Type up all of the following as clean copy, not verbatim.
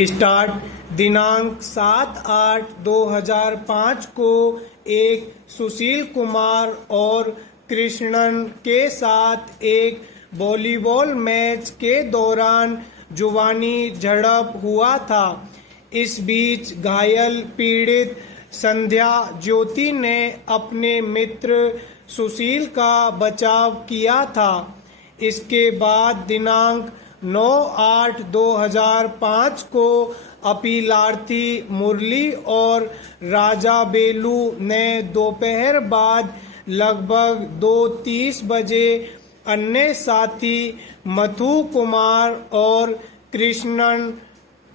Start. दिनांक 7/8/2005 को एक सुशील कुमार और कृष्णन के साथ एक वॉलीबॉल मैच के दौरान जुबानी झड़प हुआ था। इस बीच घायल पीड़ित संध्या ज्योति ने अपने मित्र सुशील का बचाव किया था। इसके बाद दिनांक 9/8/2005 को अपीलार्थी मुरली और राजा बेलू ने दोपहर बाद लगभग 2:30 बजे अन्य साथी मथु कुमार और कृष्णन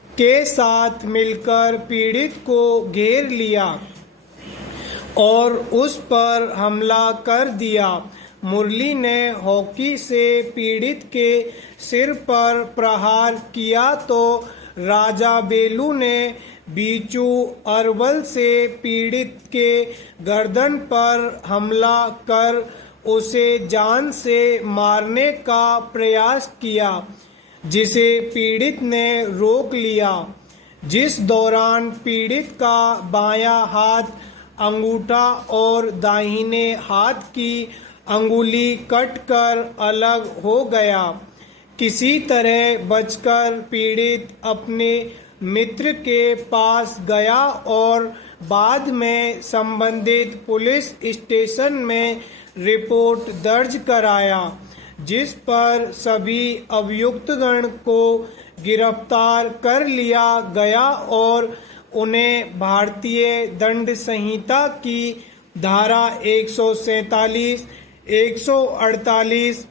के साथ मिलकर पीड़ित को घेर लिया और उस पर हमला कर दिया। मुरली ने हॉकी से पीड़ित के सिर पर प्रहार किया तो राजा बेलू ने बीचू अरवल से पीड़ित के गर्दन पर हमला कर उसे जान से मारने का प्रयास किया, जिसे पीड़ित ने रोक लिया। जिस दौरान पीड़ित का बायां हाथ अंगूठा और दाहिने हाथ की अंगुली कटकर अलग हो गया। किसी तरह बचकर पीड़ित अपने मित्र के पास गया और बाद में संबंधित पुलिस स्टेशन में रिपोर्ट दर्ज कराया, जिस पर सभी अभियुक्तगण को गिरफ्तार कर लिया गया और उन्हें भारतीय दंड संहिता की धारा 147, 148,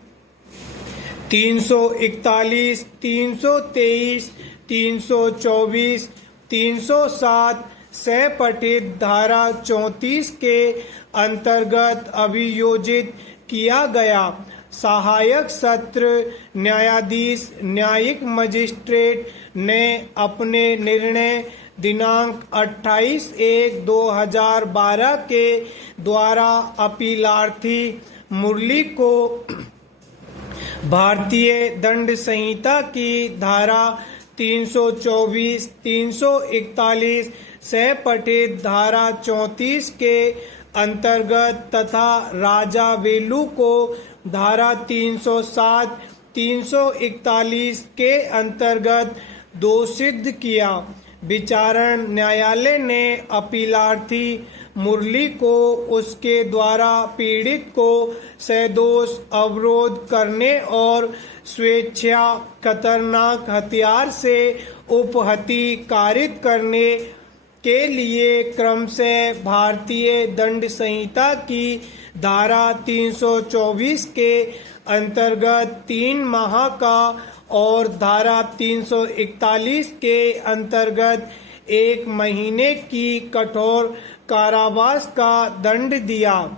341, 323, 324, 307 से पठित धारा 34 के अंतर्गत अभियोजित किया गया। सहायक सत्र न्यायाधीश न्यायिक मजिस्ट्रेट ने अपने निर्णय दिनांक 28/1/2012 के द्वारा अपीलार्थी मुरली को भारतीय दंड संहिता की धारा 324, 341 से पठित धारा 34 के अंतर्गत तथा राजा वेलू को धारा 307, 341 के अंतर्गत दोषित किया। विचारण न्यायालय ने अपीलार्थी मुरली को उसके द्वारा पीड़ित को सदोष अवरोध करने और स्वेच्छा खतरनाक हथियार से उपहति कारित करने के लिए क्रमशः भारतीय दंड संहिता की धारा 324 के अंतर्गत 3 माह का और धारा 341 के अंतर्गत 1 महीने की कठोर कारावास का दंड दिया।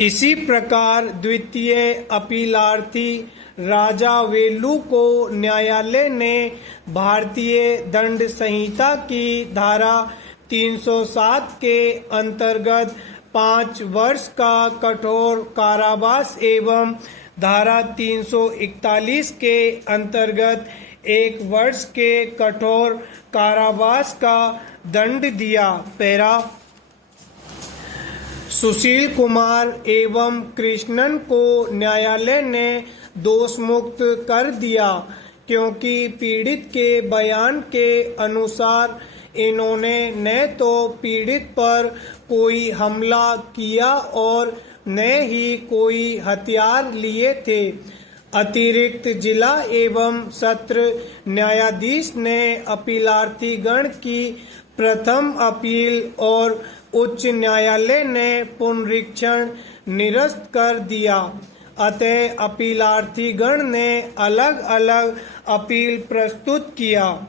इसी प्रकार द्वितीय अपीलार्थी राजा वेलू को न्यायालय ने भारतीय दंड संहिता की धारा 307 के अंतर्गत 5 वर्ष का कठोर कारावास एवं धारा 341 के अंतर्गत 1 वर्ष के कठोर कारावास का दंड दिया। पैरा सुशील कुमार एवं कृष्णन को न्यायालय ने दोष मुक्त कर दिया, क्योंकि पीड़ित के बयान के अनुसार इन्होंने न तो पीड़ित पर कोई हमला किया और न ही कोई हथियार लिए थे। अतिरिक्त जिला एवं सत्र न्यायाधीश ने अपीलार्थी गण की प्रथम अपील और उच्च न्यायालय ने पुनरीक्षण निरस्त कर दिया। अतः अपीलार्थी गण ने अलग अलग अपील प्रस्तुत किया।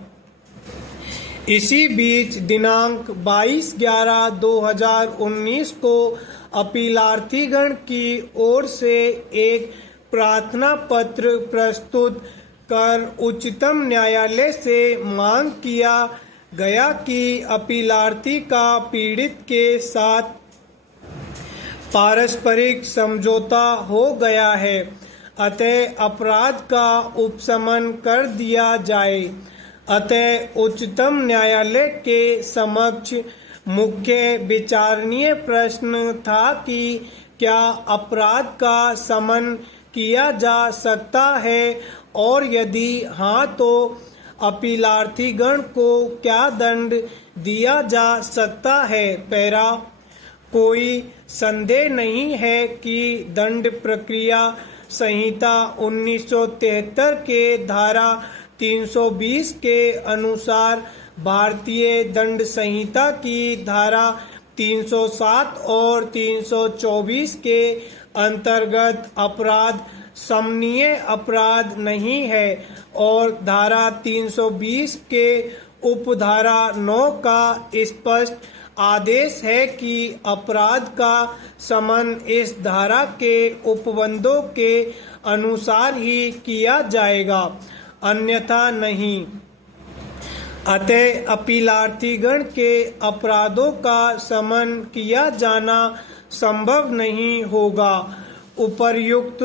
इसी बीच दिनांक 22/11/2019 को अपीलार्थीगण की ओर से एक प्रार्थना पत्र प्रस्तुत कर उच्चतम न्यायालय से मांग किया गया कि अपीलार्थी का पीड़ित के साथ पारस्परिक समझौता हो गया है, अतः अपराध का उपशमन कर दिया जाए। अतः उच्चतम न्यायालय के समक्ष मुख्य विचारणीय प्रश्न था कि क्या अपराध का समन किया जा सकता है और यदि हाँ तो अपीलार्थीगण को क्या दंड दिया जा सकता है। पैरा, कोई संदेह नहीं है कि दंड प्रक्रिया संहिता 1973 के धारा 320 के अनुसार भारतीय दंड संहिता की धारा 307 और 324 के अंतर्गत अपराध समनीय अपराध नहीं है और धारा 320 के उपधारा 9 का स्पष्ट आदेश है कि अपराध का समन इस धारा के उपबंधों के अनुसार ही किया जाएगा, अन्यथा नहीं। अतः अपीलार्थीगण के अपराधों का समन किया जाना संभव नहीं होगा। उपर्युक्त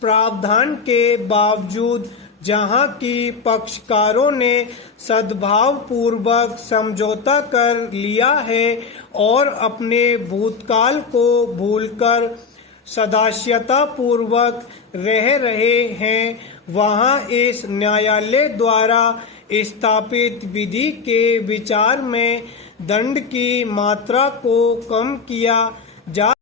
प्रावधान के बावजूद जहां की पक्षकारों ने सद्भाव पूर्वक समझौता कर लिया है और अपने भूतकाल को भूलकर सदास्यता पूर्वक रह रहे हैं, वहां इस न्यायालय द्वारा स्थापित विधि के विचार में दंड की मात्रा को कम किया जा